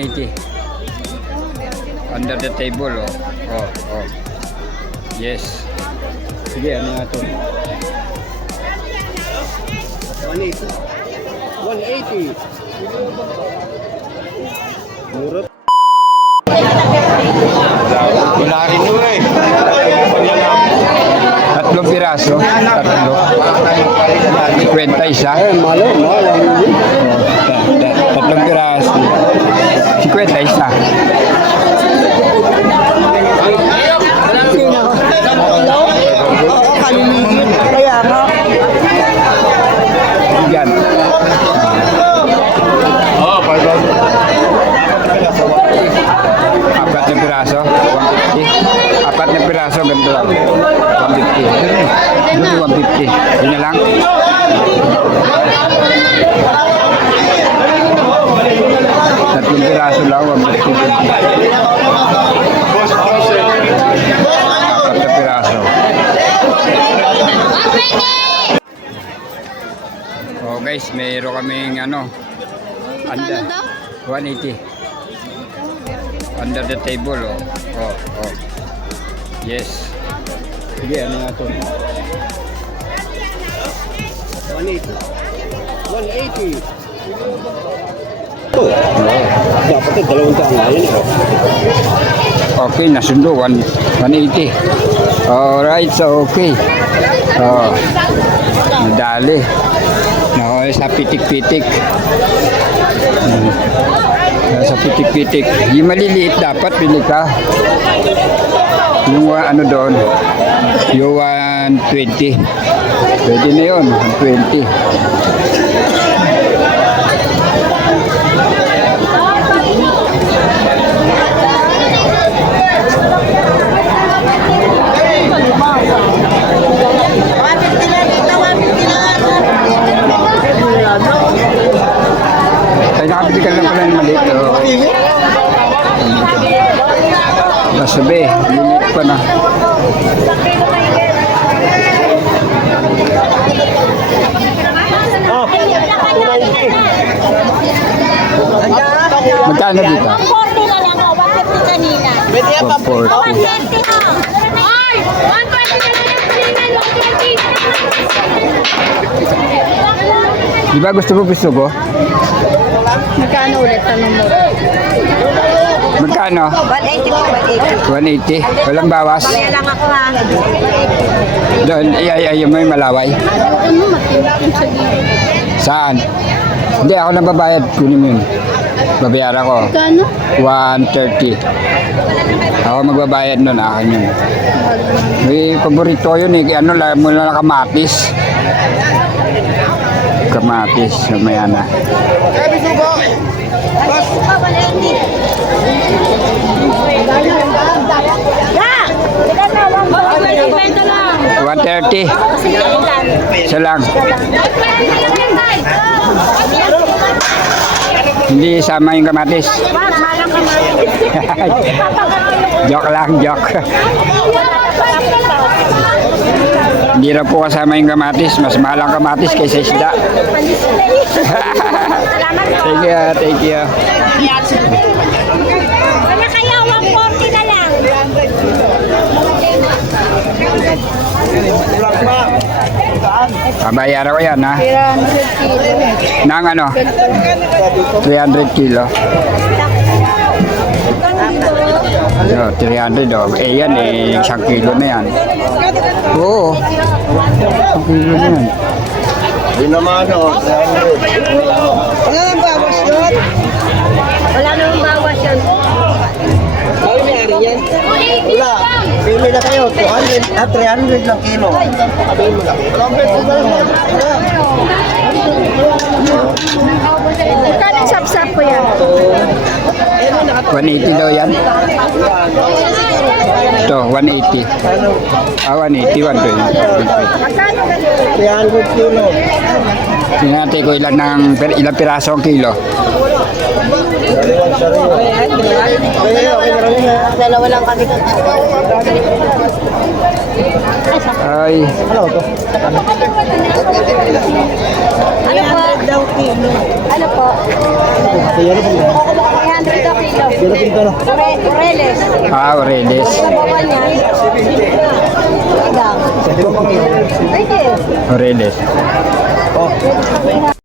80 under the table. Oh. Yes, sige, ano nga ito? 180. Murot. Wala rin nyo eh. Tatlong piraso. Kwenta isa. Malo. Tatlong piraso. 50 isa. Kaya nga. Yan. Apat na piraso. 150. Apat na piraso. Ganito lang. 150. Doon 150. Yun na lang. Tatlong piraso lang. 150. Apat na piraso. Oh guys, mayroon kaming under 180 under the table. Oh. Yes, sige, ano nga ito? 180. Dapat ito, 200 nga yun. Okay, nasundo 180. Alright, so okay. Madali. No, sa pitik-pitik. Sa pitik-pitik. Yung maliliit dapat pili ka. Yung ano doon, yung 120. Pwede na yun, 120. Ay, nakabili ka lang pala ng maliit. Masabi, limit pa na. Magkano dito? 140 na lang ako, 150 kanina. 140. 150 ha. Ay! 120 na lang kanina, 120. Di ba gusto ko? Magkano ulit? Tanong mo. Magkano? 180 po, 180. 180. Walang bawas. Kaya lang ako ha. Doon, ayaw mo yung malaway. Ano matinapin sa gilid? Saan? Hindi, ako nababayad. Kunin mo yun. Babayaran ko. Magkano? 130. Ako magbabayad nun. Akin yun. May paborito yun eh. Ano lang, mula na kamatis. Kamatis. Mayana. Suka, 180. Ya! Ilan na? 120 lang. 130. Isa lang. Hindi sama yung kamatis. Joke lang, joke. Hindi na po kasama yung kamatis. Mas mahal ang kamatis kaysa isda. Thank you. Wala kaya 140 na lang. Babayaran ko yan, ha? 300 kilo. Nang ano? 300 kilo. No, 300 oh. Eh yan eh, 1 kilo na yan. Oo. 1 kilo na yan. Hindi naman Wala nang bawas yun. Wala nang bawas yun. Ay, mayari yan. Wala. Pili na kayo. 200 at 300 lang kilo. Sabi mo lang. Magkano sap-sap ko yan? 180 daw yan. Ito, 180. 180, 120. Magkano ganyan? 300 kilo. Tingnan natin ko ilang piraso ang kilo. Okay na rin. Dalawa lang kami. Ay, Ano to? Ano po? Daw kilo. Ano po? Ate, yun po. 300 daw kilo. Yun po dito, no? Oreles. Oreles. Sa bawal niyan. Idang. Sabi ko pang yun. Pwede. Oreles. Oh.